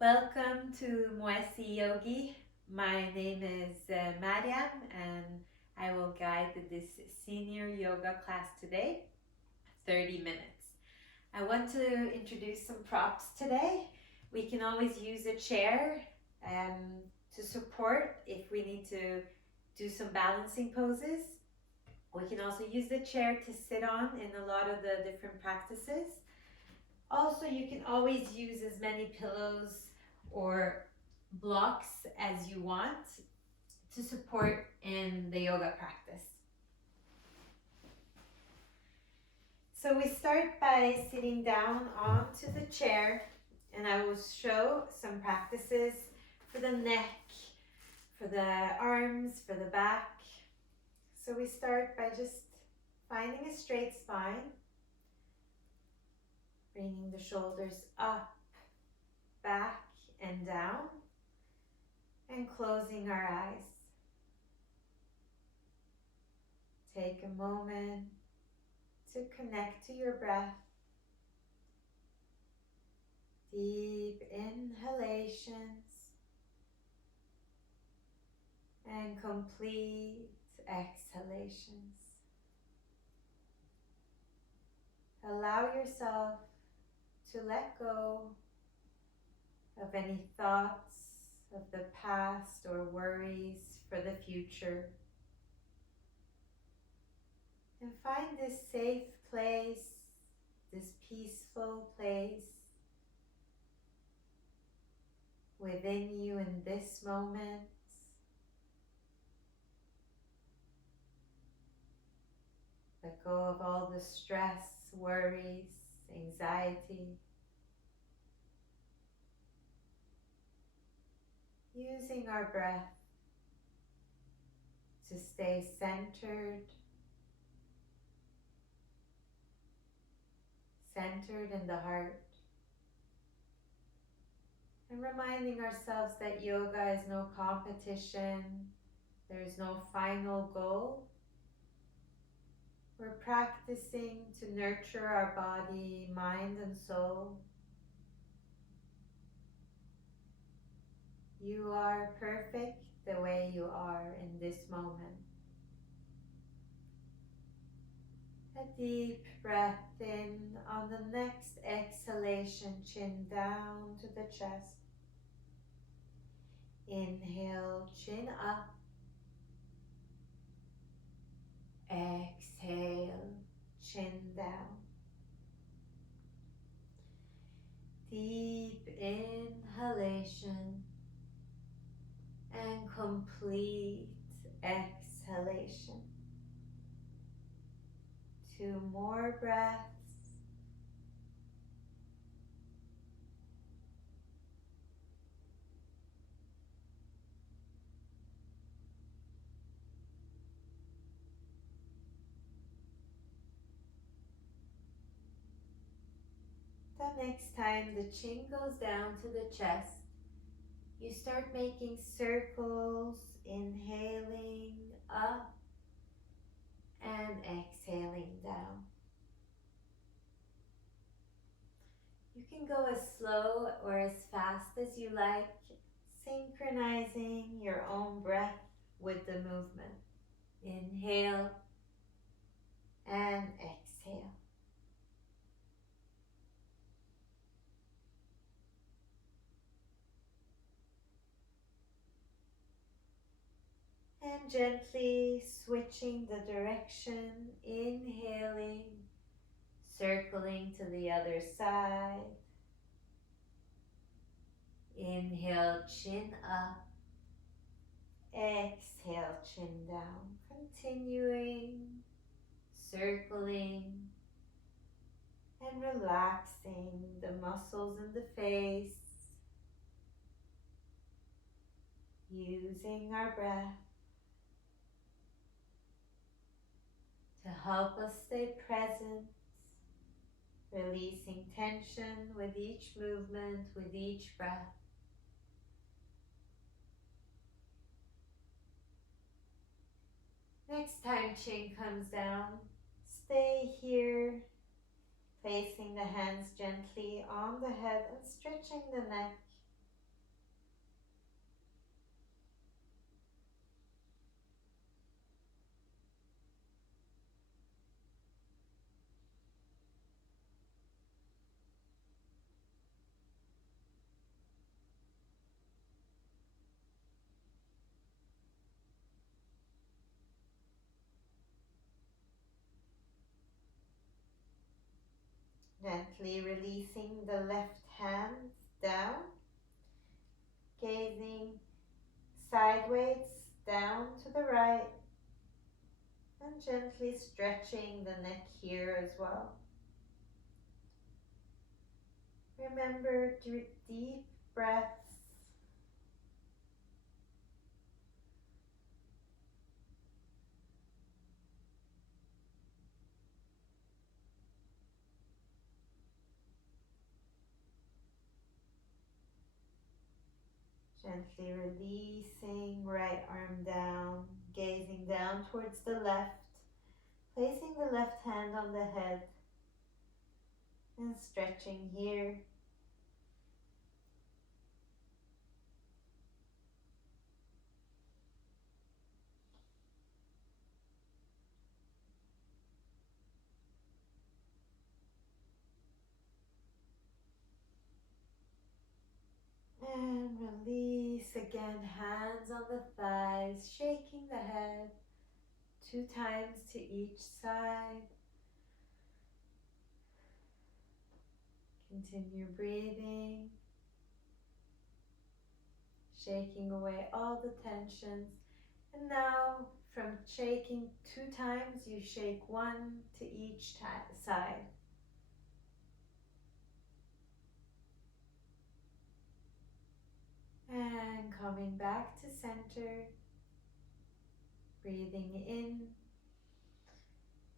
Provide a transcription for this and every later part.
Welcome to Moesi Yogi. My name is Mariam and I will guide this senior yoga class today, 30 minutes. I want to introduce some props today. We can always use a chair to support if we need to do some balancing poses. We can also use the chair to sit on in a lot of the different practices. Also, you can always use as many pillows or blocks as you want to support in the yoga practice. So we start by sitting down onto the chair, and I will show some practices for the neck, for the arms, for the back. So we start by just finding a straight spine, bringing the shoulders up, back, and down, and closing our eyes. Take a moment to connect to your breath. Deep inhalations and complete exhalations. Allow yourself to let go of any thoughts of the past or worries for the future. And find this safe place, this peaceful place within you in this moment. Let go of all the stress, worries, anxiety. Using our breath to stay centered in the heart. And reminding ourselves that yoga is no competition, there is no final goal. We're practicing to nurture our body, mind, and soul. You are perfect the way you are in this moment. A deep breath in. On the next exhalation, chin down to the chest. Inhale, chin up. Exhale, chin down. Deep inhalation and complete exhalation. 2 more breaths. The next time the chin goes down to the chest, you start making circles, inhaling up and exhaling down. You can go as slow or as fast as you like, synchronizing your own breath with the movement. Inhale and exhale. And gently switching the direction, inhaling, circling to the other side. Inhale, chin up. Exhale, chin down. Continuing, circling, and relaxing the muscles in the face. Using our breath to help us stay present, releasing tension with each movement, with each breath. Next time chin comes down, stay here, placing the hands gently on the head and stretching the neck. Gently releasing the left hand down, gazing sideways down to the right, and gently stretching the neck here as well. Remember, deep breaths. Gently releasing, right arm down, gazing down towards the left, placing the left hand on the head and stretching here. And release again, hands on the thighs, shaking the head 2 times to each side. Continue breathing, shaking away all the tensions. And now, from shaking 2 times, you shake 1 to each side. And coming back to center, breathing in.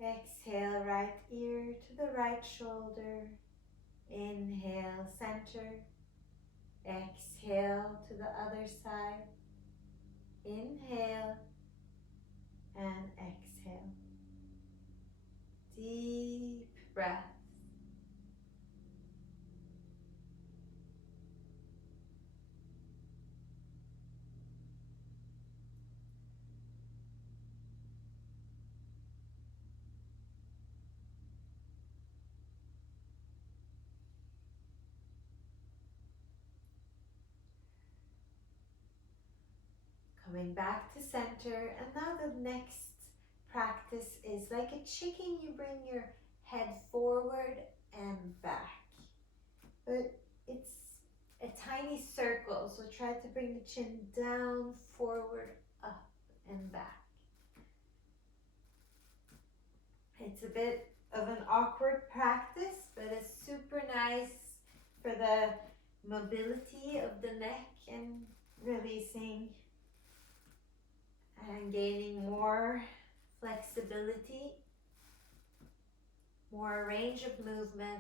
Exhale, right ear to the right shoulder. Inhale, center. Exhale to the other side. Inhale and exhale. Deep breath. Coming back to center, and now the next practice is like a chicken. You bring your head forward and back, but it's a tiny circle, so try to bring the chin down, forward, up, and back. It's a bit of an awkward practice, but it's super nice for the mobility of the neck and releasing and gaining more flexibility, more range of movement.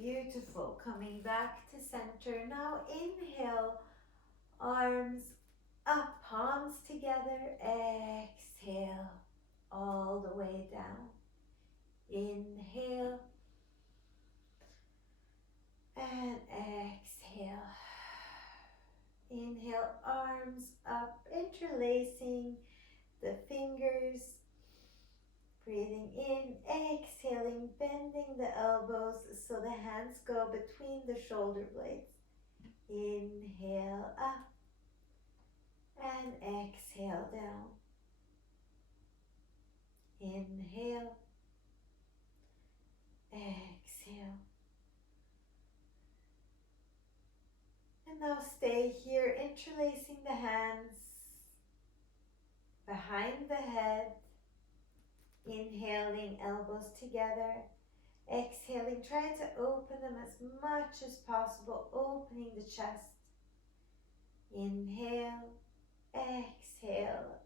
Beautiful. Coming back to center. Now inhale, arms up, palms together. Exhale, all the way down. Inhale and exhale. Inhale, arms up, interlacing the fingers. Breathing in, exhaling, bending the elbows so the hands go between the shoulder blades. Inhale up and exhale down. Inhale, exhale. And now stay here, interlacing the hands behind the head. Inhaling, elbows together. Exhaling, try to open them as much as possible, opening the chest. Inhale, exhale.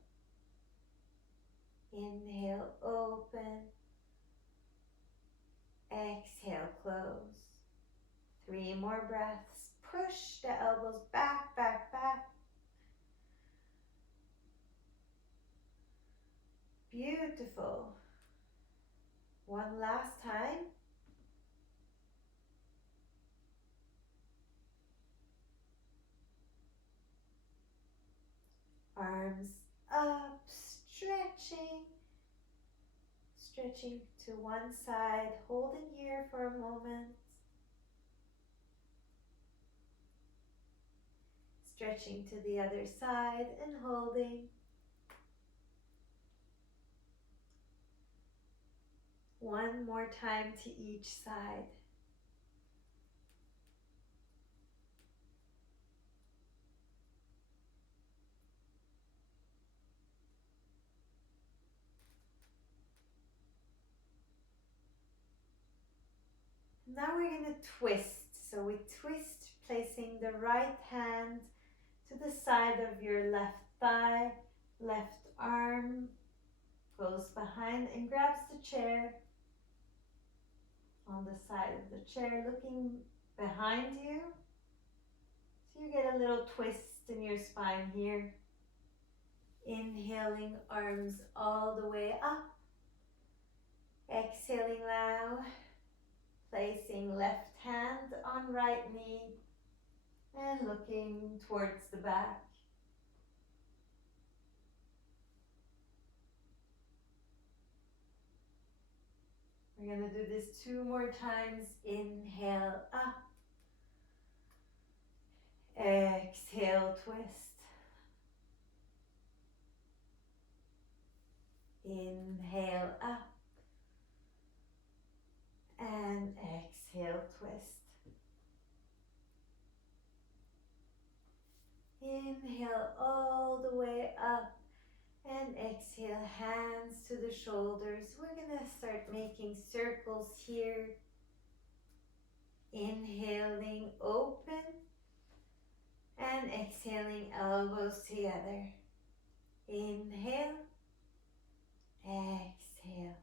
Inhale, open. Exhale, close. 3 more breaths. Push the elbows back, back, back. Beautiful. One last time. Arms up, stretching. Stretching to one side, holding here for a moment. Stretching to the other side and holding. One more time to each side. Now we're going to twist. So we twist, placing the right hand to the side of your left thigh, left arm goes behind and grabs the chair on the side of the chair, looking behind you. So you get a little twist in your spine here. Inhaling, arms all the way up. Exhaling now, placing left hand on right knee and looking towards the back. We're going to do this 2 more times. Inhale up. Exhale, twist. Inhale up. And exhale, twist. Inhale all the way up. And exhale, hands to the shoulders. We're going to start making circles here. Inhaling, open. And exhaling, elbows together. Inhale, exhale.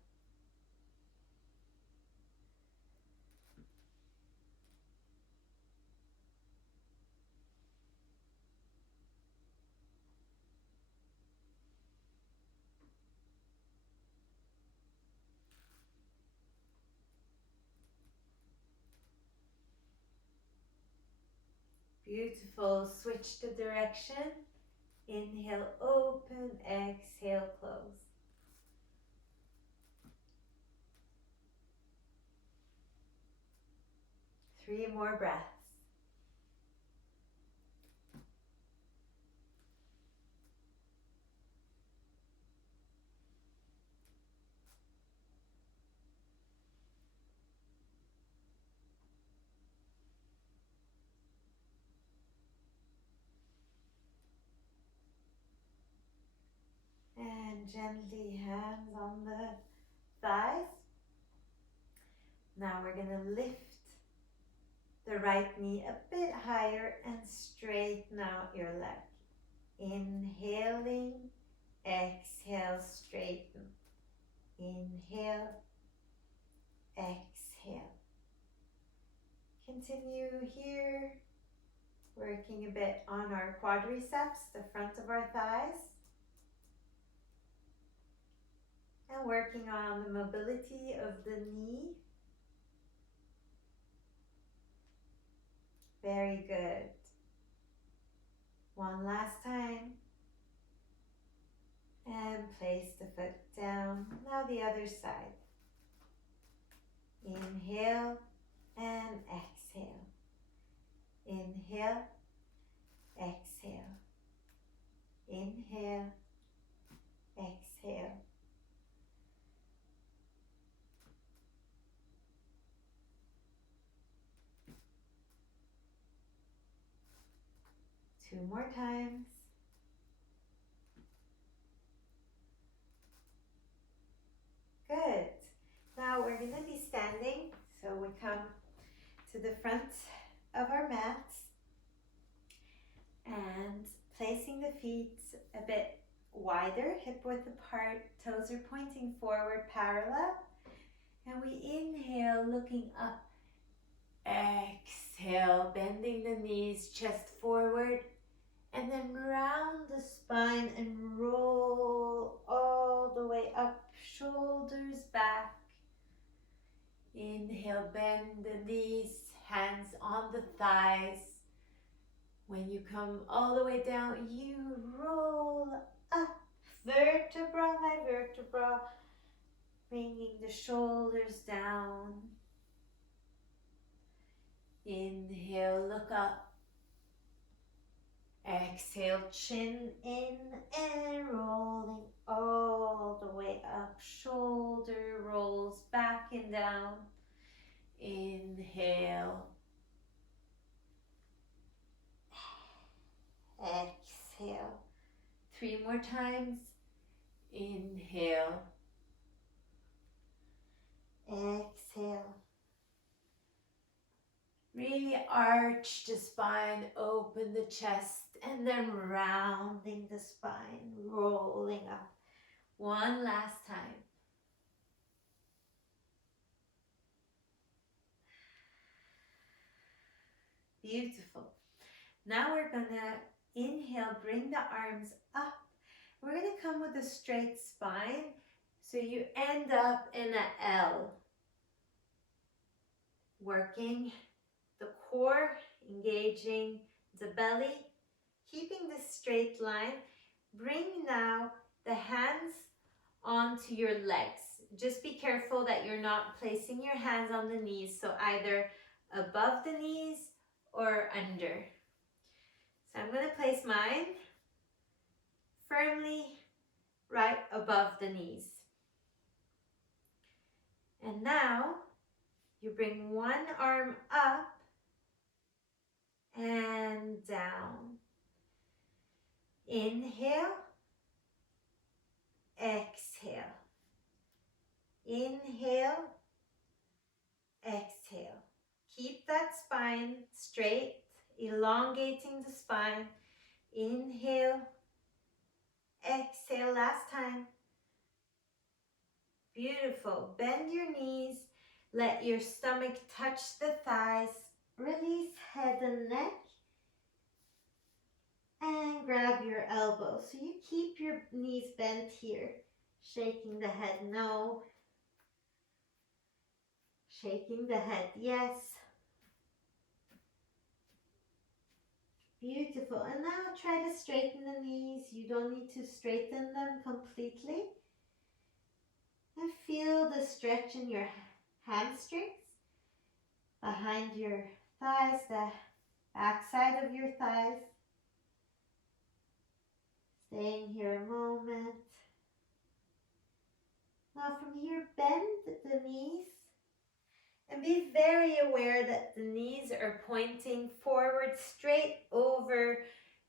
Beautiful. Switch the direction. Inhale, open. Exhale, close. Three more breaths. And gently hands on the thighs. Now we're going to lift the right knee a bit higher and straighten out your leg. Inhaling, exhale, straighten. Inhale, exhale. Continue here, working a bit on our quadriceps, the front of our thighs. And working on the mobility of the knee. Very good. One last time. And place the foot down. Now the other side. Inhale and exhale. Inhale, exhale. Inhale, exhale. Two more times. Good. Now we're going to be standing. So we come to the front of our mats and placing the feet a bit wider, hip width apart, toes are pointing forward parallel. And we inhale, looking up. Exhale, bending the knees, chest forward. And then round the spine and roll all the way up, shoulders back. Inhale, bend the knees, hands on the thighs. When you come all the way down, you roll up, vertebra by vertebra, bringing the shoulders down. Inhale, look up. Exhale, chin in and rolling all the way up. Shoulder rolls back and down. Inhale. Exhale. 3 more times. Inhale. Exhale. Really arch the spine, open the chest, and then rounding the spine, rolling up. One last time. Beautiful. Now we're gonna inhale, bring the arms up. We're gonna come with a straight spine, so you end up in an L. Working the core, engaging the belly, keeping this straight line. Bring now the hands onto your legs. Just be careful that you're not placing your hands on the knees, so either above the knees or under. So I'm going to place mine firmly right above the knees. And now you bring one arm up and down. Inhale, exhale. Inhale, exhale. Keep that spine straight, elongating the spine. Inhale, exhale, last time. Beautiful. Bend your knees, let your stomach touch the thighs. Release head and neck. And grab your elbows. So you keep your knees bent here. Shaking the head, no. Shaking the head, yes. Beautiful. And now try to straighten the knees. You don't need to straighten them completely. And feel the stretch in your hamstrings, behind your thighs, the backside of your thighs. Staying here a moment. Now from here, bend the knees and be very aware that the knees are pointing forward, straight over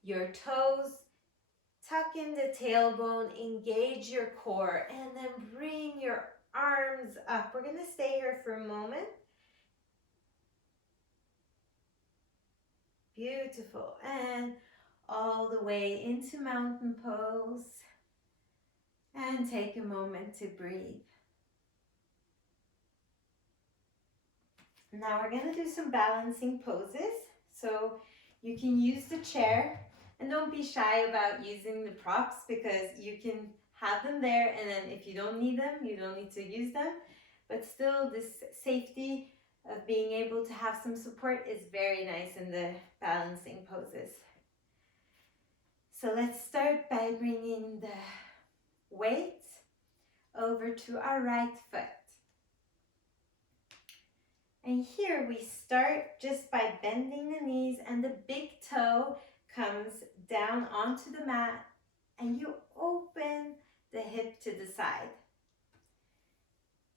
your toes. Tuck in the tailbone, engage your core, and then bring your arms up. We're going to stay here for a moment. Beautiful. And all the way into mountain pose. And take a moment to breathe. Now we're going to do some balancing poses. So you can use the chair, and don't be shy about using the props because you can have them there, and then if you don't need them, you don't need to use them. But still, this safety of being able to have some support is very nice in the balancing poses. So let's start by bringing the weight over to our right foot. And here we start just by bending the knees, and the big toe comes down onto the mat, and you open the hip to the side.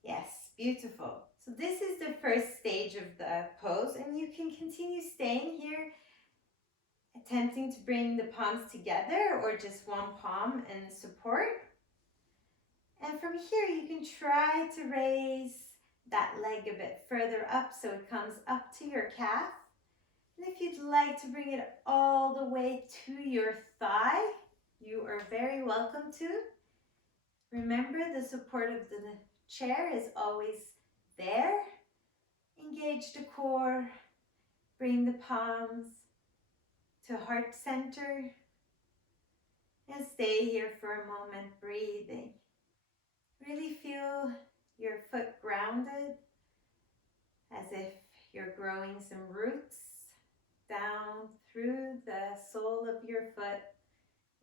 Yes, beautiful. So this is the first stage of the pose, and you can continue staying here, attempting to bring the palms together or just one palm and support. And from here, you can try to raise that leg a bit further up so it comes up to your calf. And if you'd like to bring it all the way to your thigh, you are very welcome to. Remember, the support of the chair is always there. Engage the core, bring the palms to heart center, and stay here for a moment, breathing. Really feel your foot grounded, as if you're growing some roots down through the sole of your foot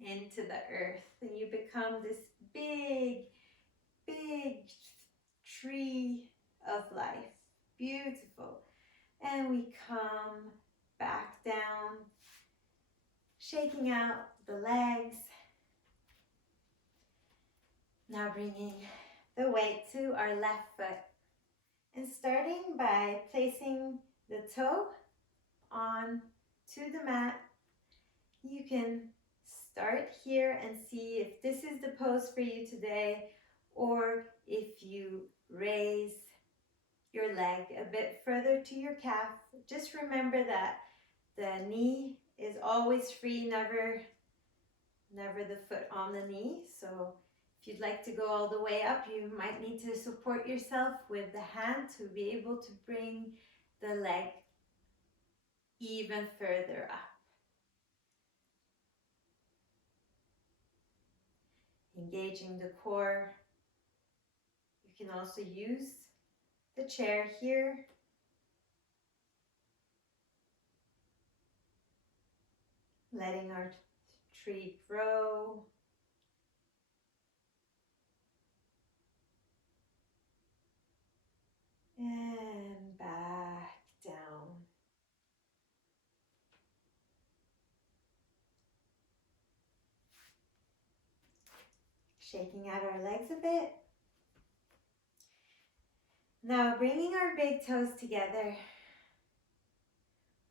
into the earth. And you become this big, big tree of life. Beautiful. And we come back down, Shaking out the legs. Now bringing the weight to our left foot. And starting by placing the toe on to the mat, you can start here and see if this is the pose for you today, or if you raise your leg a bit further to your calf. Just remember that the knee is always free, never the foot on the knee. So if you'd like to go all the way up, you might need to support yourself with the hand to be able to bring the leg even further up. Engaging the core. You can also use the chair here. Letting our tree grow. And back down. Shaking out our legs a bit. Now bringing our big toes together.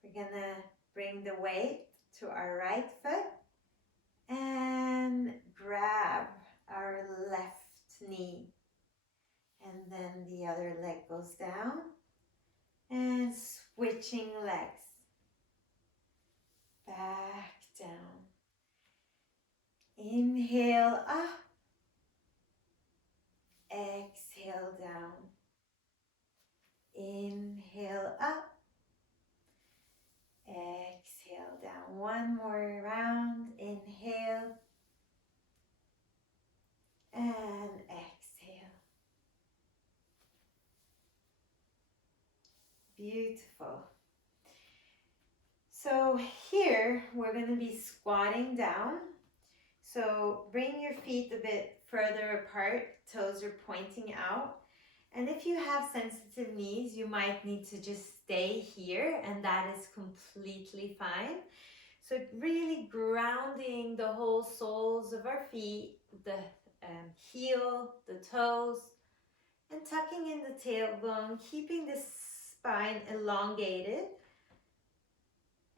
We're gonna bring the weight to our right foot and grab our left knee. And then the other leg goes down. And switching legs. Back down. Inhale up. Exhale down. Inhale up. Exhale down. One more round. Inhale. And exhale. Beautiful. So here we're going to be squatting down. So bring your feet a bit further apart. Toes are pointing out. And if you have sensitive knees, you might need to just stay here, and that is completely fine. So really grounding the whole soles of our feet, the heel, the toes, and tucking in the tailbone, keeping the spine elongated,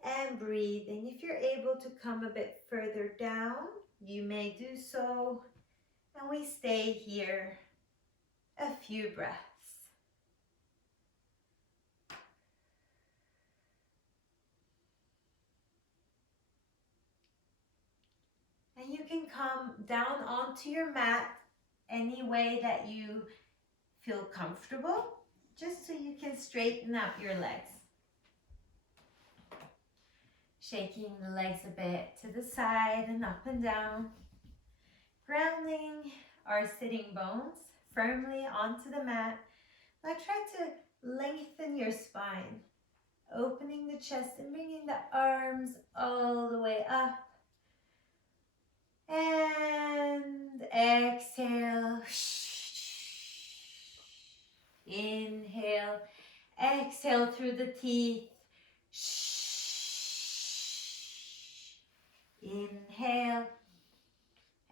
and breathing. If you're able to come a bit further down, you may do so, and we stay here a few breaths. And you can come down onto your mat any way that you feel comfortable, just so you can straighten up your legs. Shaking the legs a bit to the side and up and down. Grounding our sitting bones firmly onto the mat. Now try to lengthen your spine, opening the chest and bringing the arms all the way up. And exhale. Inhale. Exhale through the teeth. Inhale.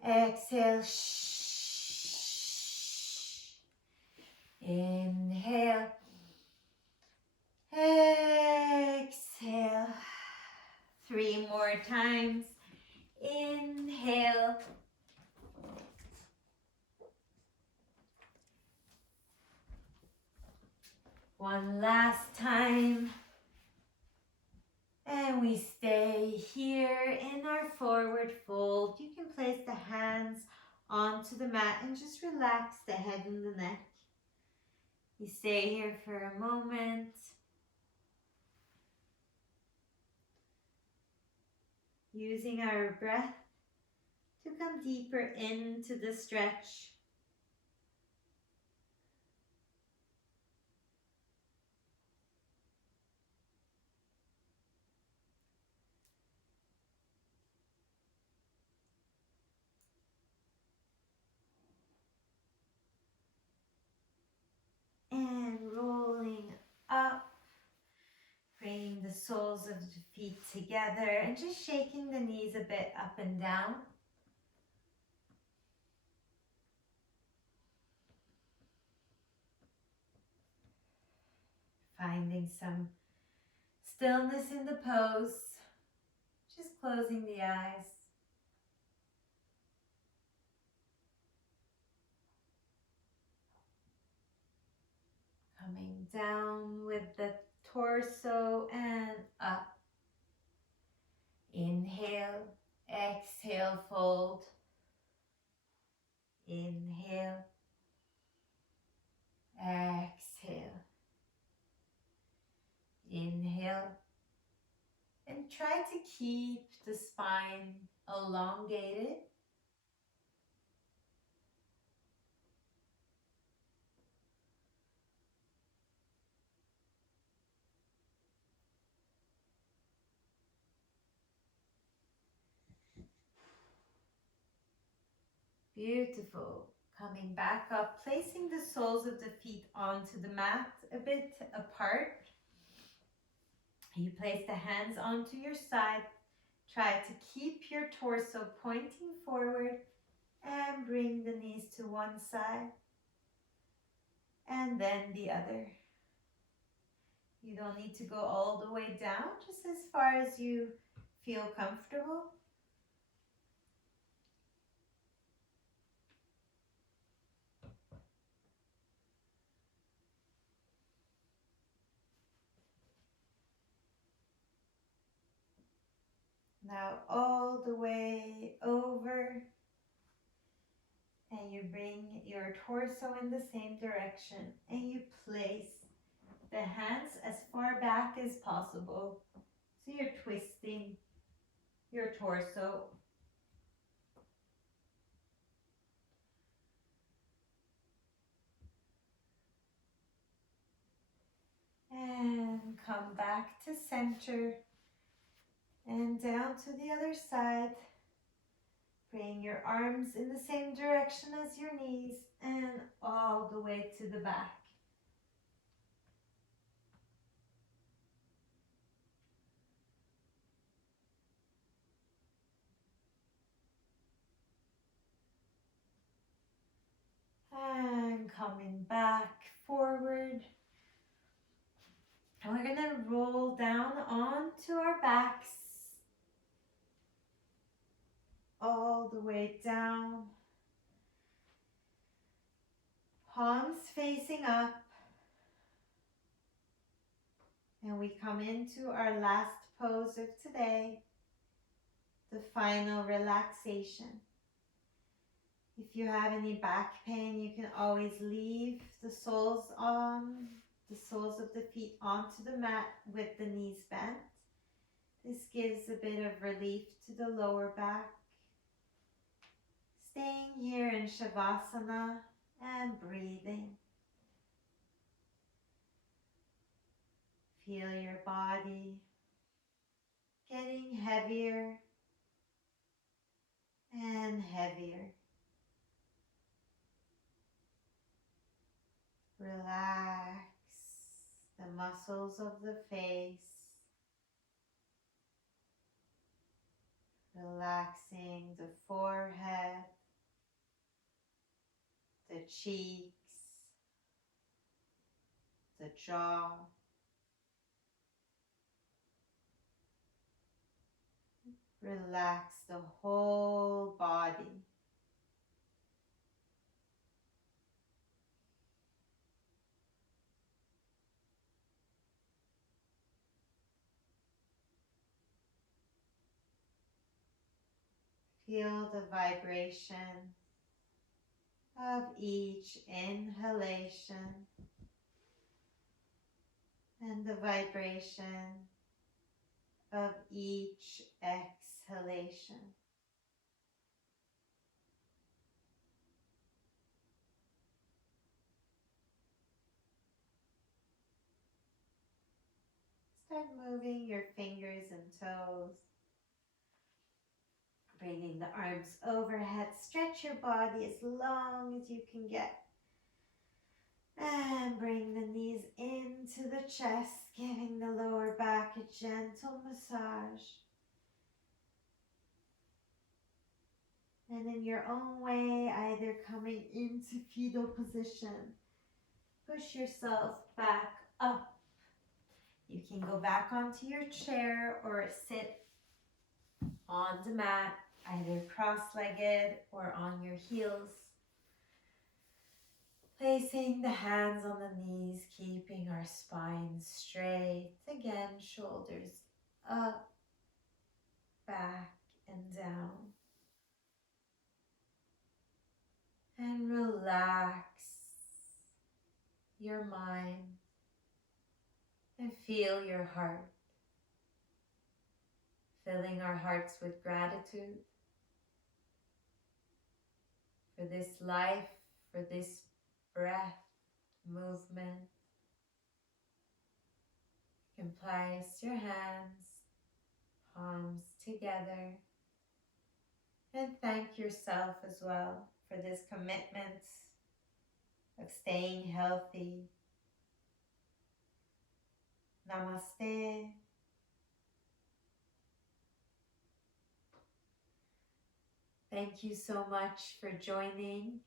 Exhale. Inhale. Exhale. 3 more times. Inhale. One last time. And we stay here in our forward fold. You can place the hands onto the mat and just relax the head and the neck. You stay here for a moment. Using our breath to come deeper into the stretch. And rolling up, bringing the soles of the feet together and just shaking the knees a bit up and down. Finding some stillness in the pose, just closing the eyes. Coming down with the torso and up. Inhale, exhale, fold. Inhale, exhale. Inhale. And try to keep the spine elongated. Beautiful. Coming back up, placing the soles of the feet onto the mat a bit apart. You place the hands onto your side. Try to keep your torso pointing forward and bring the knees to one side and then the other. You don't need to go all the way down, just as far as you feel comfortable. Now all the way over, and you bring your torso in the same direction and you place the hands as far back as possible. So you're twisting your torso. And come back to center and down to the other side. Bring your arms in the same direction as your knees and all the way to the back. And coming back forward. And we're going to roll down onto our backs. All the way down. Palms facing up. And we come into our last pose of today, the final relaxation. If you have any back pain, you can always leave the soles of the feet onto the mat with the knees bent. This gives a bit of relief to the lower back. Staying here in Shavasana and breathing. Feel your body getting heavier and heavier. Relax the muscles of the face. Relaxing the forehead, the cheeks, the jaw. Relax the whole body. Feel the vibration of each inhalation and the vibration of each exhalation. Start moving your fingers and toes. Bringing the arms overhead. Stretch your body as long as you can get. And bring the knees into the chest, giving the lower back a gentle massage. And in your own way, either coming into fetal position, push yourself back up. You can go back onto your chair or sit on the mat, either cross-legged or on your heels. Placing the hands on the knees, keeping our spine straight. Again, shoulders up, back, and down. And relax your mind and feel your heart. Filling our hearts with gratitude for this life, for this breath, movement. You can place your hands, palms together, and thank yourself as well for this commitment of staying healthy. Namaste. Thank you so much for joining